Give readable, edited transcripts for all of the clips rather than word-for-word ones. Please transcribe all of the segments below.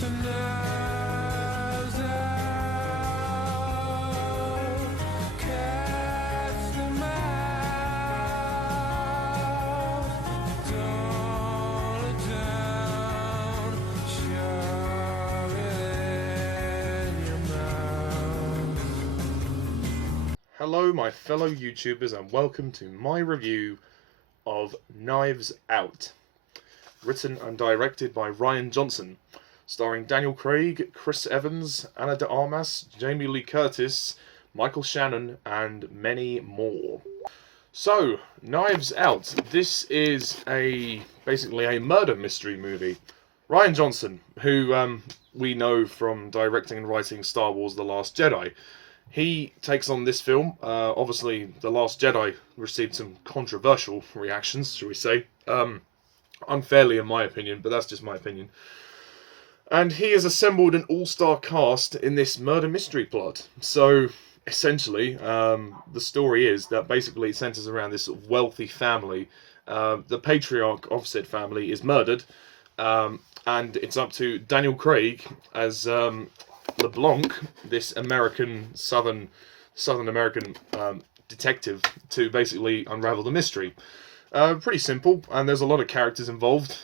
Hello my fellow YouTubers and welcome to my review of Knives Out. Written and directed by Rian Johnson, starring Daniel Craig, Chris Evans, Ana de Armas, Jamie Lee Curtis, Michael Shannon and many more. So, Knives Out. This is basically a murder mystery movie. Rian Johnson, who we know from directing and writing Star Wars The Last Jedi. He takes on this film. Obviously, The Last Jedi received some controversial reactions, shall we say. Unfairly, in my opinion, but that's just my opinion. And he has assembled an all-star cast in this murder mystery plot. So, essentially, the story is that basically it centers around this sort of wealthy family. The patriarch of said family is murdered, and it's up to Daniel Craig as LeBlanc, this Southern American detective, to basically unravel the mystery. Pretty simple, and there's a lot of characters involved.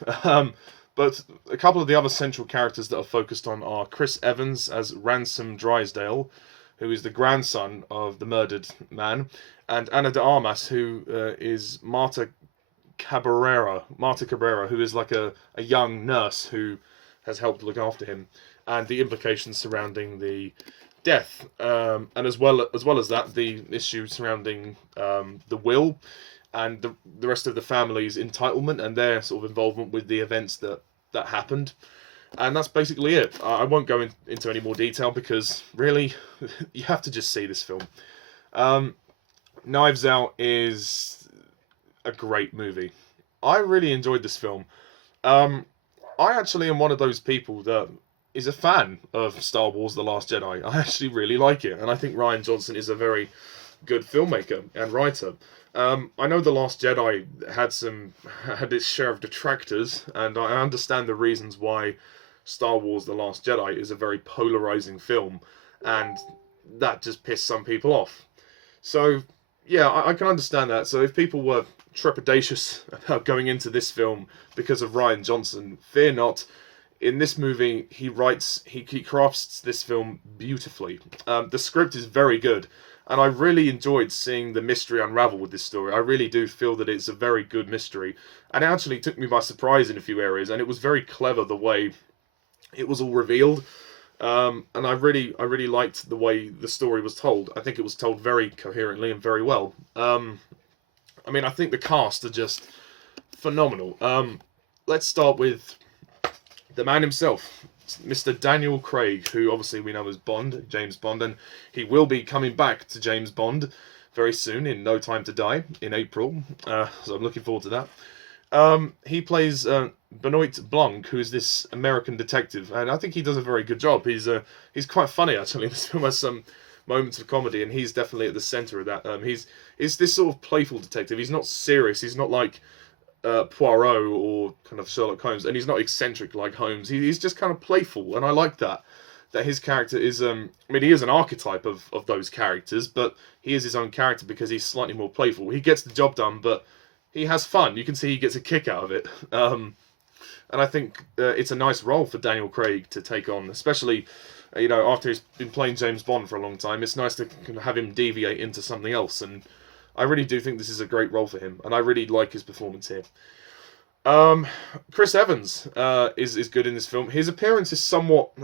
But a couple of the other central characters that are focused on are Chris Evans as Ransom Drysdale, who is the grandson of the murdered man, and Ana de Armas, who is Marta Cabrera, who is like a young nurse who has helped look after him, and the implications surrounding the death, and as well as that, the issue surrounding the will and the rest of the family's entitlement and their sort of involvement with the events that happened. And that's basically it. I won't go into any more detail because really you have to just see this film. Knives Out is a great movie. I really enjoyed this film. I actually am one of those people that is a fan of Star Wars The Last Jedi. I actually really like it, and I think Rian Johnson is a very good filmmaker and writer. I know The Last Jedi had its share of detractors, and I understand the reasons why Star Wars The Last Jedi is a very polarizing film, and that just pissed some people off. So, yeah, I can understand that. So if people were trepidatious about going into this film because of Rian Johnson, fear not. In this movie, he crafts this film beautifully. The script is very good, and I really enjoyed seeing the mystery unravel with this story. I really do feel that it's a very good mystery, and it actually took me by surprise in a few areas, and it was very clever the way it was all revealed. And I really liked the way the story was told. I think it was told very coherently and very well. I mean, I think the cast are just phenomenal. Let's start with the man himself, Mr. Daniel Craig, who obviously we know as Bond, James Bond, and he will be coming back to James Bond very soon in No Time to Die in April, so I'm looking forward to that. He plays Benoit Blanc, who is this American detective, and I think he does a very good job. He's quite funny, actually. This film has some moments of comedy, and he's definitely at the centre of that. He's this sort of playful detective. He's not serious. He's not like Poirot or kind of Sherlock Holmes, and he's not eccentric like Holmes. He's just kind of playful, and I like that his character is I mean, he is an archetype of those characters, but he is his own character because he's slightly more playful. He gets the job done, but he has fun. You can see he gets a kick out of it. And I think it's a nice role for Daniel Craig to take on, especially after he's been playing James Bond for a long time. It's nice to have him deviate into something else, and I really do think this is a great role for him, and I really like his performance here. Chris Evans is good in this film. His appearance is somewhat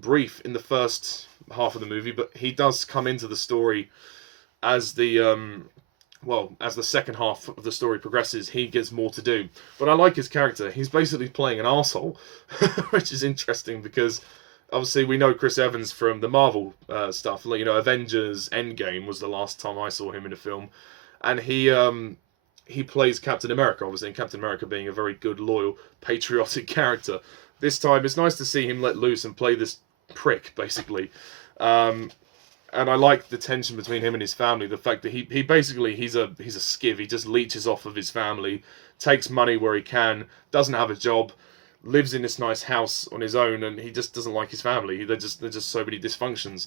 brief in the first half of the movie, but he does come into the story as the second half of the story progresses. He gets more to do. But I like his character. He's basically playing an arsehole, which is interesting because obviously we know Chris Evans from the Marvel stuff. Like, Avengers Endgame was the last time I saw him in a film. And he plays Captain America, obviously, and Captain America being a very good, loyal, patriotic character. This time, it's nice to see him let loose and play this prick, basically. And I like the tension between him and his family. The fact that he's a skiv. He just leeches off of his family, takes money where he can, doesn't have a job, lives in this nice house on his own, and he just doesn't like his family. There's just so many dysfunctions.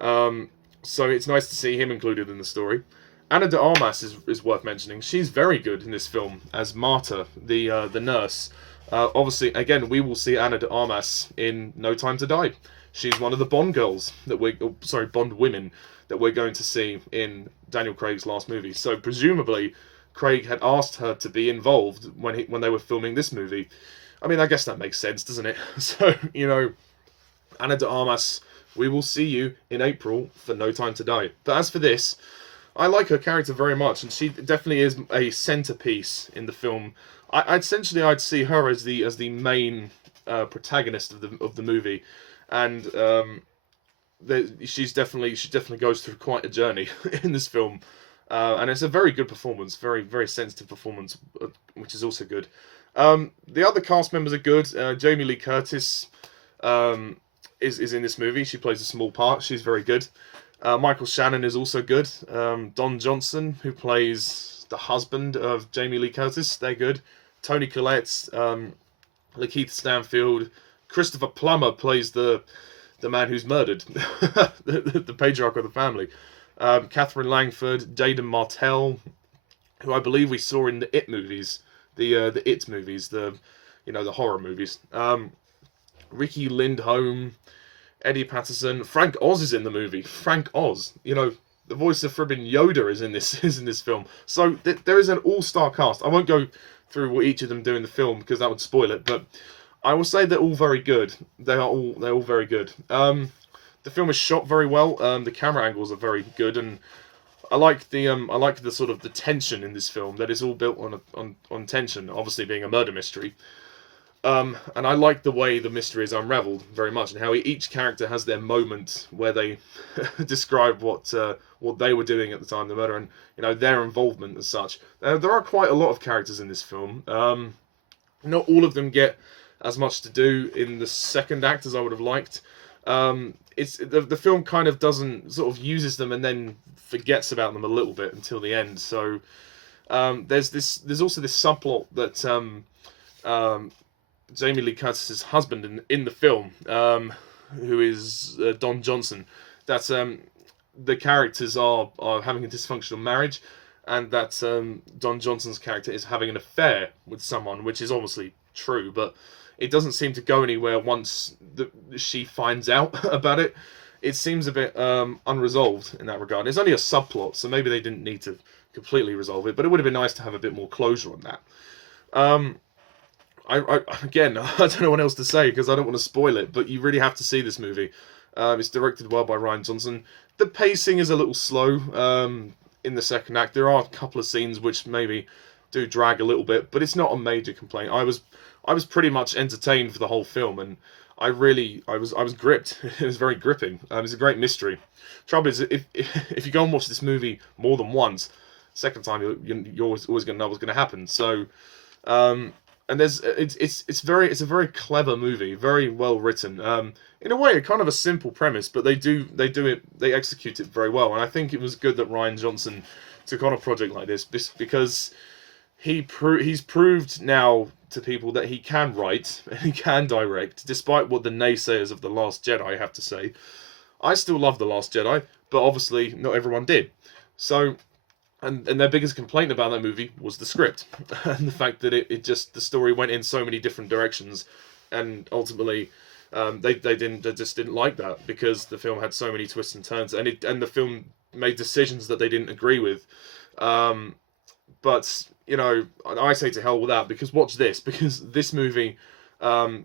So it's nice to see him included in the story. Ana de Armas is worth mentioning. She's very good in this film as Marta, the nurse. Obviously, again, we will see Ana de Armas in No Time to Die. She's one of the Bond girls that Bond women that we're going to see in Daniel Craig's last movie. So presumably, Craig had asked her to be involved when they were filming this movie. I mean, I guess that makes sense, doesn't it? So, Ana de Armas, we will see you in April for No Time to Die. But as for this, I like her character very much, and she definitely is a centerpiece in the film. I'd see her as the main protagonist of the movie, and she definitely goes through quite a journey in this film, and it's a very good performance, very very sensitive performance, which is also good. The other cast members are good. Jamie Lee Curtis is in this movie. She plays a small part. She's very good. Michael Shannon is also good. Don Johnson, who plays the husband of Jamie Lee Curtis, they're good. Toni Collette, LaKeith Stanfield, Christopher Plummer plays the man who's murdered, the patriarch of the family. Katherine Langford, Jaeden Martell, who I believe we saw in the It movies, the It movies, the horror movies. Riki, Lindhome, Eddie Patterson, Frank Oz is in the movie. Frank Oz, the voice of friggin' Yoda is in this film. So there is an all-star cast. I won't go through what each of them do in the film because that would spoil it, but I will say they're all very good. They're all very good. The film is shot very well. The camera angles are very good, and I like the sort of the tension in this film. That is all built on tension. Obviously, being a murder mystery. And I like the way the mystery is unraveled very much, and how each character has their moment where they describe what they were doing at the time of the murder, and their involvement as such. There are quite a lot of characters in this film. Not all of them get as much to do in the second act as I would have liked. It's the film kind of doesn't sort of uses them and then forgets about them a little bit until the end. So there's also this subplot that Jamie Lee Curtis's husband in the film, who is Don Johnson, that the characters are having a dysfunctional marriage, and that Don Johnson's character is having an affair with someone, which is obviously true, but it doesn't seem to go anywhere once she finds out about it. It seems a bit unresolved in that regard. It's only a subplot, so maybe they didn't need to completely resolve it, but it would have been nice to have a bit more closure on that. Again, I don't know what else to say because I don't want to spoil it, but you really have to see this movie. It's directed well by Rian Johnson. The pacing is a little slow in the second act. There are a couple of scenes which maybe do drag a little bit, but it's not a major complaint. I was pretty much entertained for the whole film, and I was gripped. It was very gripping. It's a great mystery. Trouble is, if you go and watch this movie more than once, second time you're always going to know what's going to happen. So. And it's a very clever movie, very well written. In a way, kind of a simple premise, but they execute it very well. And I think it was good that Rian Johnson took on a project like this because he's proved now to people that he can write and he can direct, despite what the naysayers of The Last Jedi have to say. I still love The Last Jedi, but obviously not everyone did. So. And their biggest complaint about that movie was the script and the fact that the story went in so many different directions, and ultimately they just didn't like that because the film had so many twists and turns, and the film made decisions that they didn't agree with. But I say to hell with that, because watch this, because this movie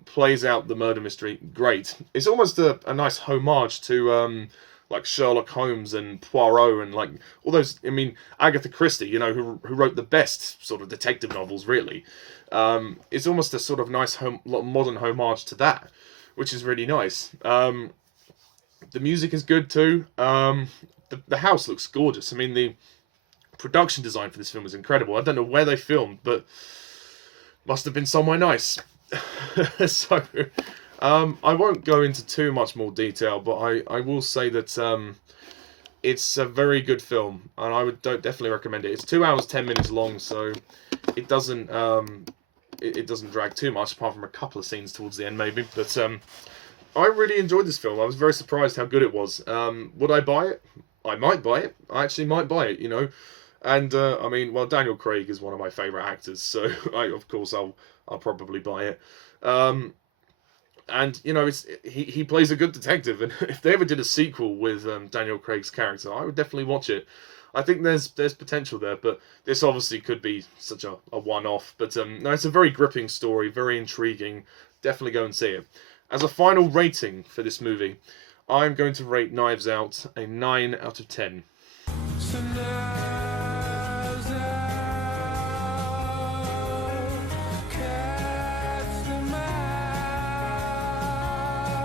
plays out the murder mystery great. It's almost a nice homage to like Sherlock Holmes and Poirot and like all those. I mean, Agatha Christie, who wrote the best sort of detective novels, really. It's almost a sort of nice modern homage to that, which is really nice. The music is good too. The house looks gorgeous. I mean, the production design for this film is incredible. I don't know where they filmed, but must have been somewhere nice. So. I won't go into too much more detail, but I will say that it's a very good film, and I would definitely recommend it. It's 2 hours 10 minutes long, so it doesn't it doesn't drag too much, apart from a couple of scenes towards the end, maybe. But I really enjoyed this film. I was very surprised how good it was. Would I buy it? I might buy it. I actually might buy it, you know. And I mean, well, Daniel Craig is one of my favourite actors, so of course I'll probably buy it. And you know, he plays a good detective, and if they ever did a sequel with Daniel Craig's character, I would definitely watch it. I think there's potential there, but this obviously could be such a one-off. But no, it's a very gripping story, very intriguing. Definitely go and see it. As a final rating for this movie, I'm going to rate Knives Out a 9 out of 10.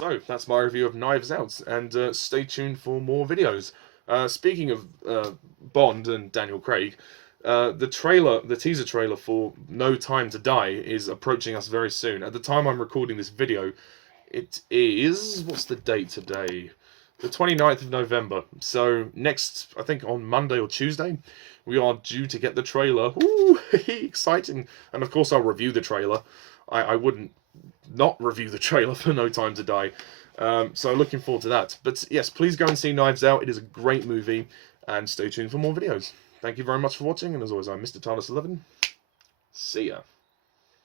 So that's my review of Knives Out, and stay tuned for more videos. Speaking of Bond and Daniel Craig, the teaser trailer for No Time to Die is approaching us very soon. At the time I'm recording this video, it is, what's the date today? The 29th of November. So next, I think on Monday or Tuesday, we are due to get the trailer. Ooh, exciting. And of course I'll review the trailer. I wouldn't not review the trailer for No Time to Die. So looking forward to that. But yes, please go and see Knives Out. It is a great movie. And stay tuned for more videos. Thank you very much for watching. And as always, I'm Mr. Tarlis11. See ya.